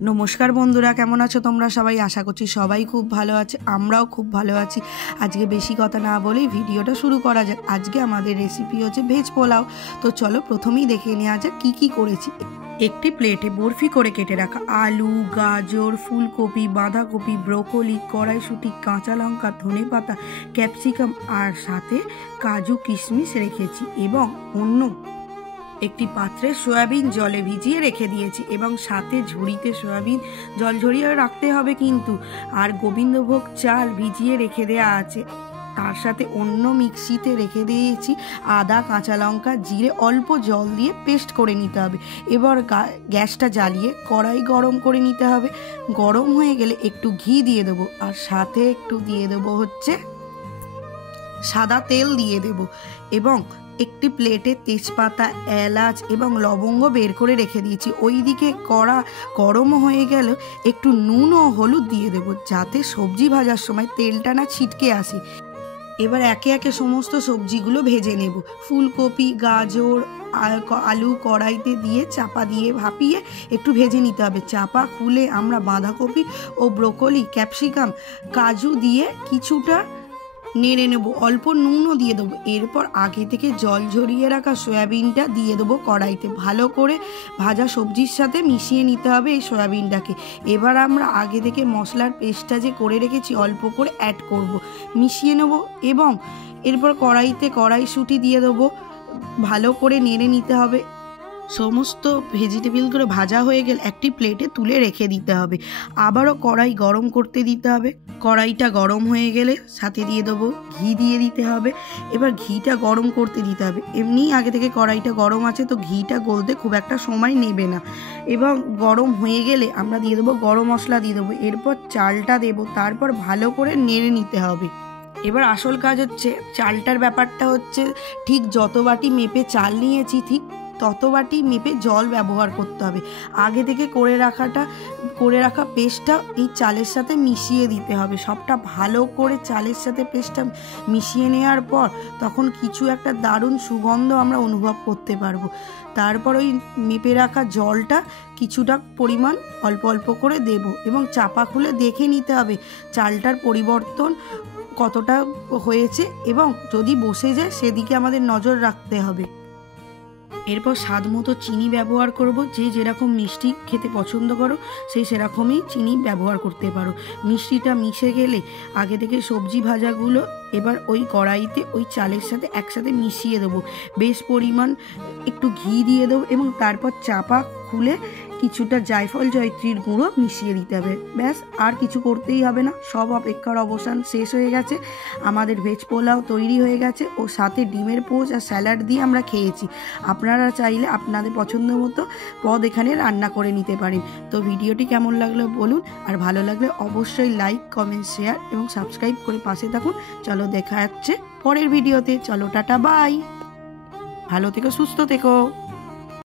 नमस्कार बंधुरा केमन आछो तोमरा सबाई आशा करछि सबाई खूब भालो आछे आमराओ खूब भालो आछि। आजके बेशी कथा ना बोलेई भिडियोटा शुरू करा जाक। आजके आमादेर रेसिपि होच्छे भेज पोलाओ। तो चलो प्रथमेई देखे नेওয়া যাক की की करेछि। একটি প্লেটে বরফি করে কেটে রাখা আলু, গাজর, ফুলকপি, বাঁধাকপি, ব্রোকলি, কড়াইশুঁটি, কাঁচা লঙ্কা, ধনেপাতা, ক্যাপসিকাম আর সাথে কাজু কিশমিশ রেখেছি এবং অন্য একটি পাত্রে সয়াবিন জলে ভিজিয়ে রেখে দিয়েছি এবং সাথে ঝুড়িতে সয়াবিন জল ঝরিয়ে রাখতে হবে কিন্তু। আর গোবিন্দভোগ চাল ভিজিয়ে রেখে দেওয়া আছে। তার সাথে অন্য মিক্সিতে রেখে দিয়েছি আদা, কাঁচা লঙ্কা, জিরে, অল্প জল দিয়ে পেস্ট করে নিতে হবে। এবার গ্যাসটা জ্বালিয়ে কড়াই গরম করে নিতে হবে। গরম হয়ে গেলে একটু ঘি দিয়ে দেবো আর সাথে একটু দিয়ে দেবো হচ্ছে সাদা তেল দিয়ে দেব এবং একটি প্লেটে তেজপাতা, এলাচ এবং লবঙ্গ বের করে রেখে দিয়েছি। ওইদিকে কড়া গরম হয়ে গেল একটু নুন ও হলুদ দিয়ে দেব যাতে সবজি ভাজার সময় তেলটা না ছিটকে আসে। এবার একে একে সমস্ত সবজিগুলো ভেজে নেব। ফুলকপি, গাজর, আলু কড়াইতে দিয়ে চাপা দিয়ে ভাপিয়ে একটু ভেজে নিতে হবে। চাপা খুলে আমরা বাঁধাকপি ও ব্রোকলি, ক্যাপসিকাম, কাজু দিয়ে কিছুটা নেড়ে নেব। অল্প নুনও দিয়ে দেবো। এরপর আগে থেকে জল ঝরিয়ে রাখা সয়াবিনটা দিয়ে দেবো কড়াইতে। ভালো করে ভাজা সবজির সাথে মিশিয়ে নিতে হবে এই সয়াবিনটাকে। এবার আমরা আগে থেকে মশলার পেস্টটা যে করে রেখেছি অল্প করে অ্যাড করব, মিশিয়ে নেব এবং এরপর কড়াইতে কড়াইশুঁটি দিয়ে দেবো। ভালো করে নেড়ে নিতে হবে। সমস্ত ভেজিটেবলগুলো ভাজা হয়ে গেলে একটি প্লেটে তুলে রেখে দিতে হবে। আবারও কড়াই গরম করতে দিতে হবে। কড়াইটা গরম হয়ে গেলে সাথে দিয়ে দেবো ঘি দিয়ে দিতে হবে। এবার ঘিটা গরম করতে দিতে হবে। এমনি আগে থেকে কড়াইটা গরম আছে তো ঘিটা গলতে খুব একটা সময় নেবে না। এবং গরম হয়ে গেলে আমরা দিয়ে দেবো গরম মশলা দিয়ে দেবো। এরপর চালটা দেবো। তারপর ভালো করে নেড়ে নিতে হবে। এবার আসল কাজ হচ্ছে চালটার ব্যাপারটা হচ্ছে ঠিক যত বাটি মেপে চাল নিয়েছি ঠিক তত বাটি মেপে জল ব্যবহার করতে হবে। আগে থেকে করে রাখা পেস্টটা এই চালের সাথে মিশিয়ে দিতে হবে। সবটা ভালো করে চালের সাথে পেস্টটা মিশিয়ে নেওয়ার পর তখন কিছু একটা দারুণ সুগন্ধ আমরা অনুভব করতে পারবো। তারপর ওই মেপে রাখা জলটা কিছুটা পরিমাণ অল্প অল্প করে দেব এবং চাপা খুলে দেখে নিতে হবে চালটার পরিবর্তন কতটা হয়েছে এবং যদি বসে যায় সেদিকে আমাদের নজর রাখতে হবে। এরপর স্বাদ মতো চিনি ব্যবহার করব। যে যেরকম মিষ্টি খেতে পছন্দ করো সেই সেরকমই চিনি ব্যবহার করতে পারো। মিষ্টিটা মিশে গেলে আগে থেকে সবজি ভাজাগুলো এবার ওই কড়াইতে ওই চালের সাথে একসাথে মিশিয়ে দেবো। বেশ পরিমাণ একটু ঘি দিয়ে দেবো এবং তারপর চাপা খুলে কিছুটা জায়ফল জয়ত্রীর গুঁড়ো মিশিয়ে দিতে হবে। ব্যাস, আর কিছু করতেই হবে না। সব অপেক্ষার অবসান শেষ হয়ে গেছে। আমাদের ভেজ পোলাও তৈরি হয়ে গেছে ও সাথে ডিমের পোচ আর স্যালাড দিয়ে আমরা খেয়েছি। আপনারা চাইলে আপনাদের পছন্দ মতো পদ এখানে রান্না করে নিতে পারেন। তো ভিডিওটি কেমন লাগলো বলুন, আর ভালো লাগলে অবশ্যই লাইক, কমেন্ট, শেয়ার এবং সাবস্ক্রাইব করে পাশে থাকুন। চলো দেখা যাচ্ছে পরের ভিডিওতে। চলো টাটা, বাই। ভালো থেকো, সুস্থ থেকো।